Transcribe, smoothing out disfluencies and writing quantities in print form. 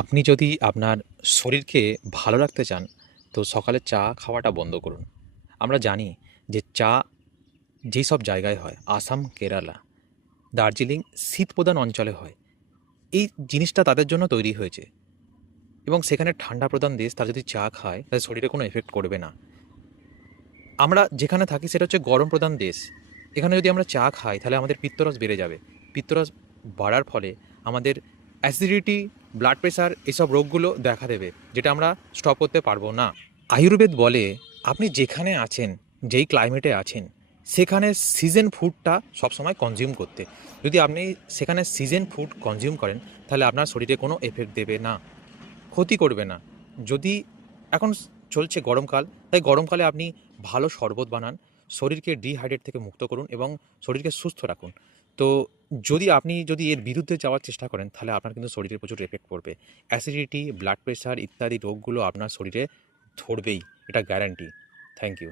আপনি যদি আপনার শরীরকে ভালো রাখতে চান তো সকালে চা খাওয়াটা বন্ধ করুন। আমরা জানি যে চা যেসব জায়গায় হয় আসাম, কেরালা, দার্জিলিং শীতপ্রধান অঞ্চলে হয়। এই জিনিসটা তাদের জন্য তৈরি হয়েছে এবং সেখানে ঠান্ডা প্রধান দেশ, তারা যদি চা খায় তাদের শরীরে কোনো এফেক্ট করবে না। আমরা যেখানে থাকি সেটা হচ্ছে গরম প্রধান দেশ। এখানে যদি আমরা চা খাই তাহলে আমাদের পিত্তরস বেড়ে যাবে। পিত্তরস বাড়ার ফলে আমাদের অ্যাসিডিটি, ব্লাড প্রেশার এসব রোগগুলো দেখা দেবে, যেটা আমরা স্টপ করতে পারবো না। আয়ুর্বেদ বলে আপনি যেখানে আছেন, যেই ক্লাইমেটে আছেন, সেখানে সিজন ফুডটা সবসময় কনজিউম করতে। যদি আপনি সেখানে সিজন ফুড কনজিউম করেন তাহলে আপনার শরীরে কোনো এফেক্ট দেবে না, ক্ষতি করবে না। যদি এখন চলছে গরমকাল, তাই গরমকালে আপনি ভালো শরবত বানান, শরীরকে ডিহাইড্রেট থেকে মুক্ত করুন এবং শরীরকে সুস্থ রাখুন। তো যদি এর বিরুদ্ধে যাওয়ার চেষ্টা করেন তাহলে আপনার কিন্তু শরীরে প্রচুর এফেক্ট পড়বে। অ্যাসিডিটি, ব্লাড প্রেশার ইত্যাদি রোগগুলো আপনার শরীরে ধরবেই, এটা গ্যারান্টি। Thank you.